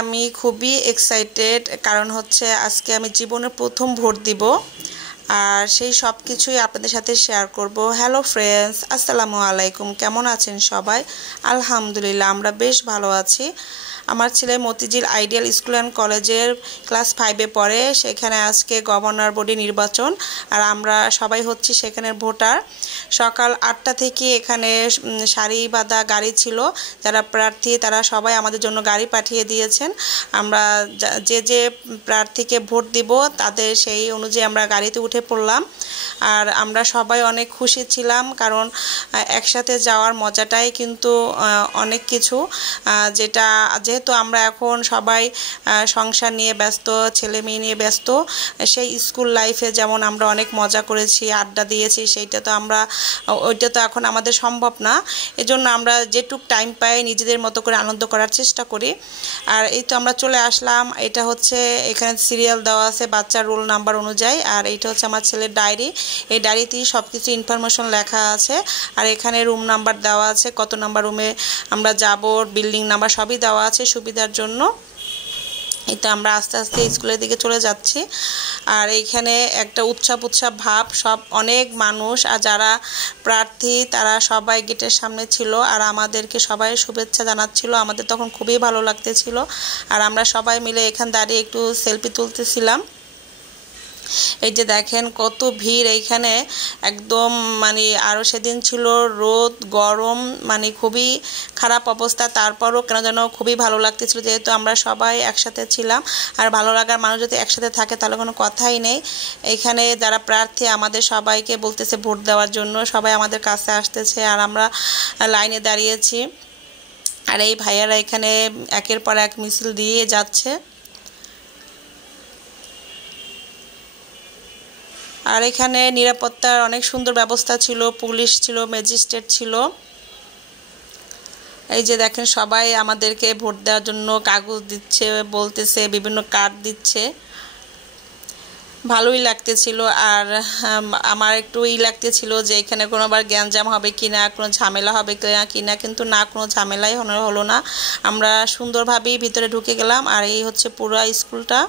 আমি খুবই এক্সাইটেড, কারণ হচ্ছে আজকে আমি জীবনের প্রথম ভোট দিব। আর সেই সব কিছুই আপনাদের সাথে শেয়ার করব। হ্যালো ফ্রেন্ডস, আসসালামু আলাইকুম। কেমন আছেন সবাই? আলহামদুলিল্লাহ, আমরা বেশ ভালো আছি। আমার ছেলে মতিঝিল আইডিয়াল স্কুল অ্যান্ড কলেজের ক্লাস 5-এ পড়ে। সেখানে আজকে গভর্নর বডি নির্বাচন, আর আমরা সবাই হচ্ছি সেখানের ভোটার। সকাল 8টা থেকে এখানে সারি বাঁধা গাড়ি ছিল। যারা প্রার্থী তারা সবাই আমাদের জন্য গাড়ি পাঠিয়ে দিয়েছেন। আমরা যে প্রার্থীকে ভোট দিব তাদের সেই অনুযায়ী আমরা গাড়িতে উঠে পড়লাম। আর আমরা সবাই অনেক খুশি ছিলাম, কারণ একসাথে যাওয়ার মজাটাই কিন্তু অনেক কিছু। যেহেতু আমরা এখন সবাই সংসার নিয়ে ব্যস্ত, ছেলে মেয়ে নিয়ে ব্যস্ত, সেই স্কুল লাইফে যেমন আমরা অনেক মজা করেছি, আড্ডা দিয়েছি, ওইটা তো এখন আমাদের সম্ভব না। এজন্য আমরা যেটুক টাইম পাই নিজেদের মতো করে আনন্দ করার চেষ্টা করি। আর এই তো আমরা চলে আসলাম। এটা হচ্ছে এখানে সিরিয়াল দেওয়া আছে বাচ্চার রোল নাম্বার অনুযায়ী। আর এইটা হচ্ছে আমার ছেলের ডায়েরি। এই ডায়েরিতেই সব কিছু ইনফরমেশন লেখা আছে। আর এখানে রুম নাম্বার দেওয়া আছে, কত নাম্বার রুমে আমরা যাব, বিল্ডিং নাম্বার সবই দেওয়া আছে সুবিধার জন্য। এই তো আমরা আস্তে আস্তে স্কুলের দিকে চলে যাচ্ছি। আর এইখানে একটা উৎসব ভাব, সব অনেক মানুষ, আর যারা প্রার্থী তারা সবাই গেটের সামনে ছিল আর আমাদেরকে সবাই শুভেচ্ছা জানাচ্ছিল। আমাদের তখন খুবই ভালো লাগতেছিল। আর আমরা সবাই মিলে এখানে দাঁড়িয়ে একটু সেলফি তুলতেছিলাম। এই যে দেখেন কত ভিড় এইখানে, একদম মানে আরও সেদিন ছিল রোদ গরম, মানে খুবই খারাপ অবস্থা। তারপরও কেন যেন খুবই ভালো লাগতেছিল, যেহেতু আমরা সবাই একসাথে ছিলাম। আর ভালো লাগার মানুষ যদি একসাথে থাকে তাহলে কোনো কথাই নেই। এইখানে যারা প্রার্থী আমাদের সবাইকে বলতেছে ভোট দেওয়ার জন্য, সবাই আমাদের কাছে আসতেছে আর আমরা লাইনে দাঁড়িয়েছি। আর এই ভাইয়ারা এখানে একের পর এক মিছিল দিয়ে যাচ্ছে। আর এখানে নিরাপত্তার অনেক সুন্দর ব্যবস্থা ছিল, পুলিশ ছিল, ম্যাজিস্ট্রেট ছিল। এই যে দেখেন সবাই আমাদেরকে ভোট দেওয়ার জন্য কাগজ দিচ্ছে, বলতেছে, বিভিন্ন কার্ড দিচ্ছে। ভালোই লাগতেছিল। আর আমার একটু লাগতেছিল যে এখানে কোনোবার গ্যাঞ্জাম হবে কিনা, কোনো ঝামেলা হবে কিনা, কিন্তু না, কোনো ঝামেলাই হলো না। আমরা সুন্দরভাবেই ভিতরে ঢুকে গেলাম। আর এই হচ্ছে পুরো স্কুলটা।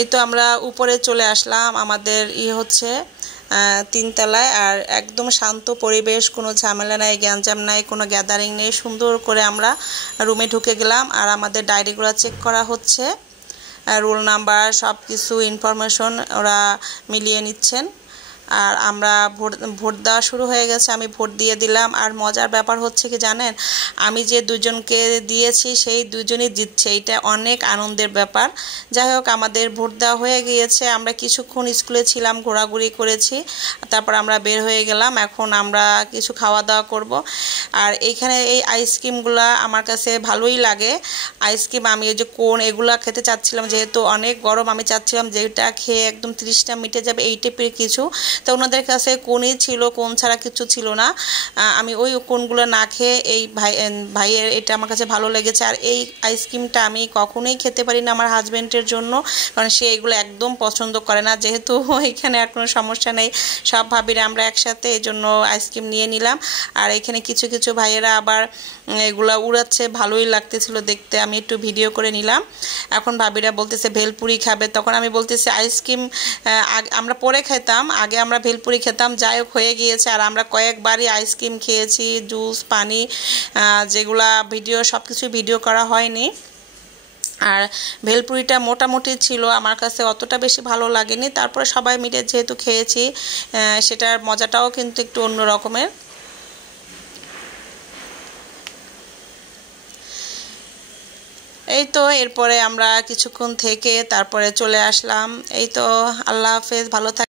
এই তো আমরা উপরে চলে আসলাম। আমাদের হচ্ছে 3 তলায়। আর একদম শান্ত পরিবেশ, কোনো ঝামেলা নাই, গ্যাঞ্জাম নাই, কোনো গ্যাদারিং নেই। সুন্দর করে আমরা রুমে ঢুকে গেলাম। আর আমাদের ডায়েরিগুলো চেক করা হচ্ছে, রোল নাম্বার সব কিছু ইনফরমেশন ওরা মিলিয়ে নিচ্ছেন। আর আমরা ভোট দেওয়া শুরু হয়ে গেছে, আমি ভোট দিয়ে দিলাম। আর মজার ব্যাপার হচ্ছে কি জানেন, আমি যে দুজনকে দিয়েছি সেই দুজনই জিতছে। এটা অনেক আনন্দের ব্যাপার। যাই হোক, আমাদের ভোট দেওয়া হয়ে গিয়েছে। আমরা কিছুক্ষণ স্কুলে ছিলাম, ঘোরাঘুরি করেছি, তারপর আমরা বের হয়ে গেলাম। এখন আমরা কিছু খাওয়া দাওয়া করব। আর এইখানে এই আইসক্রিমগুলো আমার কাছে ভালোই লাগে। আইসক্রিম আমি এই যে কোন এগুলা খেতে চাচ্ছিলাম, যেহেতু অনেক গরম, আমি চাচ্ছিলাম যেটা খেয়ে একদম 30টা মিটে যাবে এই টাইপের কিছু। তো ওনাদের কাছে কোনই ছিল, কোন ছাড়া কিছু ছিল না। আমি ওই কোনগুলো না খেয়ে এই ভাইয়ের এটা আমার কাছে ভালো লেগেছে। আর এই আইসক্রিমটা আমি কখনোই খেতে পারি না আমার হাজব্যান্ডের জন্য, কারণ সে এগুলো একদম পছন্দ করে না। যেহেতু এখানে আর কোনো সমস্যা নেই, সব ভাবিরা আমরা একসাথে, এই জন্য আইসক্রিম নিয়ে নিলাম। আর এখানে কিছু কিছু ভাইয়েরা আবার এগুলা উড়াচ্ছে, ভালোই লাগতেছিল দেখতে। আমি একটু ভিডিও করে নিলাম। এখন ভাবিরা বলতেছে ভেলপুরি খাবে, তখন আমি বলতেছি আইসক্রিম আমরা পরে খেতাম, আগে আমরা ভেলপুরি খেতাম। যাই হোক, হয়ে গিয়েছে। আর আমরা কয়েকবারই আইসক্রিম খেয়েছি, জুস, পানি, যেগুলা সব কিছু ভিডিও করা হয়নি। আর ভেলপুরিটা মোটামুটি ছিল, আমার কাছে অতটা বেশি ভালো লাগেনি। তারপরে সবাই মিলে যেহেতু খেয়েছি, সেটার মজাটাও কিন্তু একটু অন্য রকমের। এই তো এরপরে আমরা কিছুক্ষণ থেকে তারপরে চলে আসলাম। এই তো, আল্লাহ হাফেজ, ভালো থাক।